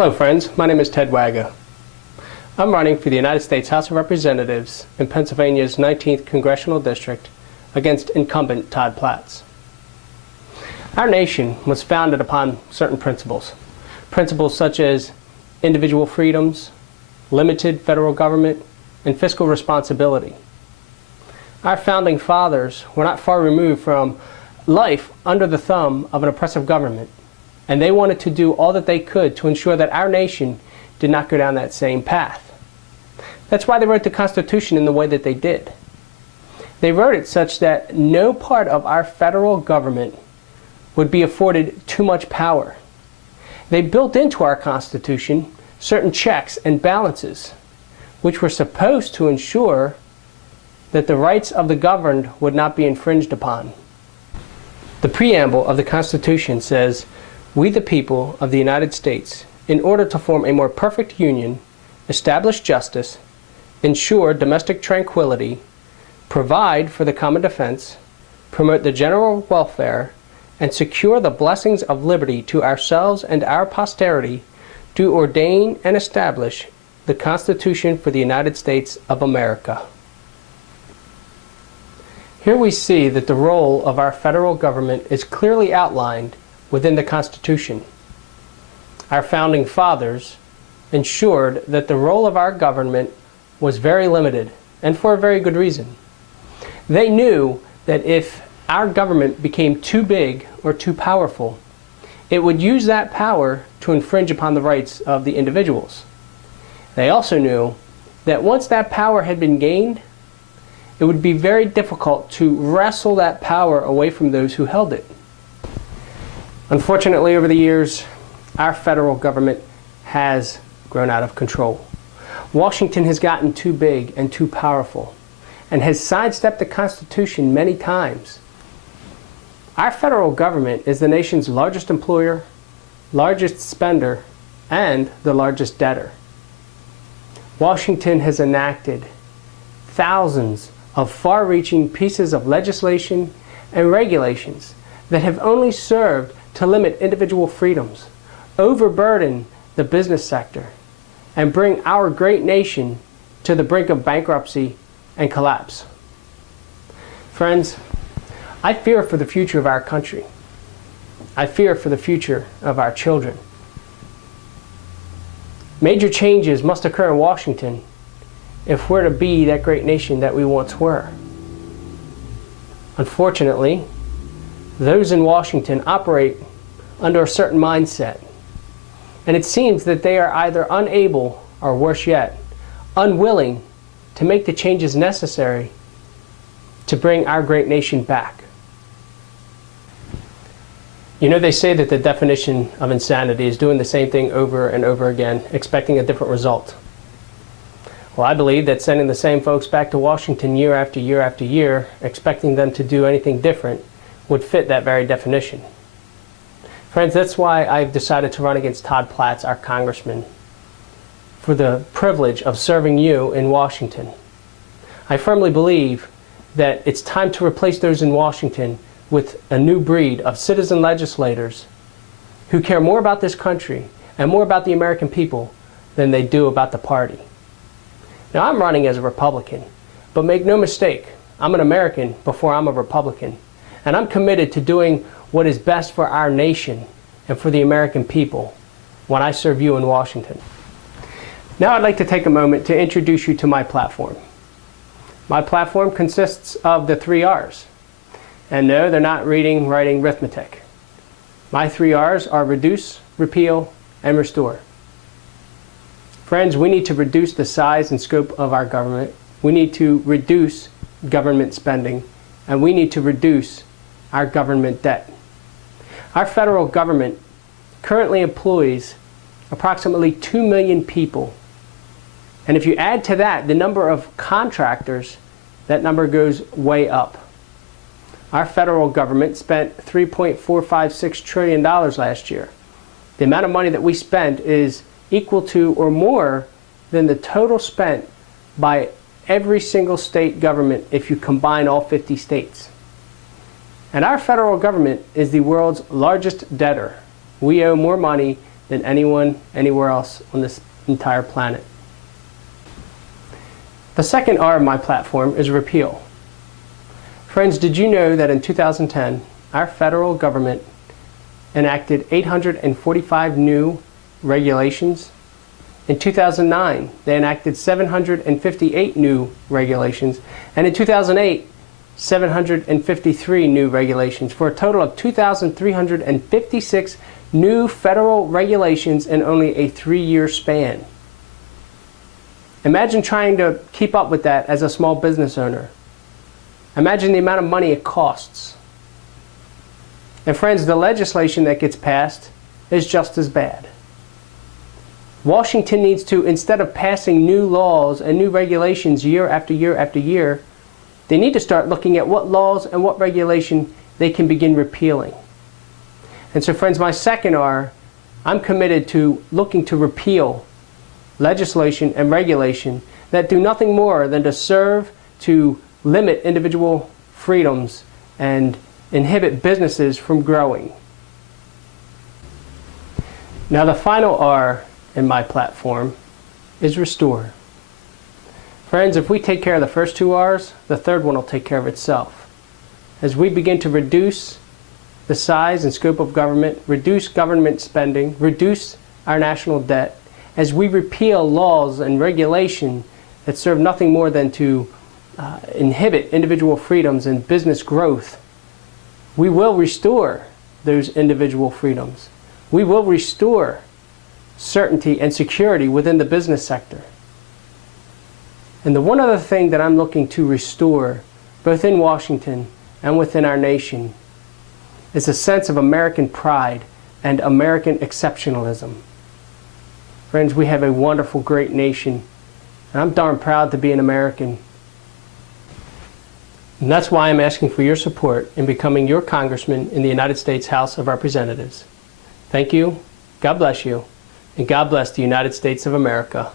Hello friends, my name is Ted Waga. I'm running for the United States House of Representatives in Pennsylvania's 19th Congressional District against incumbent Todd Platts. Our nation was founded upon certain principles. Principles such as individual freedoms, limited federal government, and fiscal responsibility. Our founding fathers were not far removed from life under the thumb of an oppressive government, and they wanted to do all that they could to ensure that our nation did not go down that same path. That's why they wrote the Constitution in the way that they did. They wrote it such that no part of our federal government would be afforded too much power. They built into our Constitution certain checks and balances, which were supposed to ensure that the rights of the governed would not be infringed upon. The preamble of the Constitution says, "We the people of the United States, in order to form a more perfect union, establish justice, ensure domestic tranquility, provide for the common defense, promote the general welfare, and secure the blessings of liberty to ourselves and our posterity, do ordain and establish the Constitution for the United States of America." Here we see that the role of our federal government is clearly outlined within the Constitution. Our founding fathers ensured that the role of our government was very limited, and for a very good reason. They knew that if our government became too big or too powerful, it would use that power to infringe upon the rights of the individuals. They also knew that once that power had been gained, it would be very difficult to wrestle that power away from those who held it. Unfortunately, over the years, our federal government has grown out of control. Washington has gotten too big and too powerful and has sidestepped the Constitution many times. Our federal government is the nation's largest employer, largest spender, and the largest debtor. Washington has enacted thousands of far-reaching pieces of legislation and regulations that have only served to limit individual freedoms, overburden the business sector, and bring our great nation to the brink of bankruptcy and collapse. Friends, I fear for the future of our country. I fear for the future of our children. Major changes must occur in Washington if we're to be that great nation that we once were. Unfortunately, those in Washington operate under a certain mindset, and it seems that they are either unable, or worse yet, unwilling to make the changes necessary to bring our great nation back. You know, they say that the definition of insanity is doing the same thing over and over again, expecting a different result. Well, I believe that sending the same folks back to Washington year after year after year, expecting them to do anything different, would fit that very definition. Friends, that's why I've decided to run against Todd Platts, our Congressman, for the privilege of serving you in Washington. I firmly believe that it's time to replace those in Washington with a new breed of citizen legislators who care more about this country and more about the American people than they do about the party. Now, I'm running as a Republican, but make no mistake, I'm an American before I'm a Republican, and I'm committed to doing what is best for our nation and for the American people when I serve you in Washington. Now I'd like to take a moment to introduce you to my platform. My platform consists of the 3 R's. And no, they're not reading, writing, arithmetic. My 3 R's are reduce, repeal, and restore. Friends, we need to reduce the size and scope of our government. We need to reduce government spending, and we need to reduce our government debt. Our federal government currently employs approximately 2 million people. And if you add to that the number of contractors, that number goes way up. Our federal government spent $3.456 trillion last year. The amount of money that we spent is equal to or more than the total spent by every single state government if you combine all 50 states. And our federal government is the world's largest debtor. We owe more money than anyone anywhere else on this entire planet. The second R of my platform is repeal. Friends, did you know that in 2010, our federal government enacted 845 new regulations? In 2009, they enacted 758 new regulations, and in 2008, 753 new regulations, for a total of 2,356 new federal regulations in only a 3-year span. Imagine trying to keep up with that as a small business owner. Imagine the amount of money it costs. And friends, the legislation that gets passed is just as bad. Washington needs to, instead of passing new laws and new regulations year after year after year, they need to start looking at what laws and what regulation they can begin repealing. And so friends, my second R, I'm committed to looking to repeal legislation and regulation that do nothing more than to serve to limit individual freedoms and inhibit businesses from growing. Now the final R in my platform is restore. Friends, if we take care of the first two R's, the third one will take care of itself. As we begin to reduce the size and scope of government, reduce government spending, reduce our national debt, as we repeal laws and regulation that serve nothing more than to inhibit individual freedoms and business growth, we will restore those individual freedoms. We will restore certainty and security within the business sector. And the one other thing that I'm looking to restore, both in Washington and within our nation, is a sense of American pride and American exceptionalism. Friends, we have a wonderful, great nation, and I'm darn proud to be an American. And that's why I'm asking for your support in becoming your congressman in the United States House of Representatives. Thank you, God bless you, and God bless the United States of America.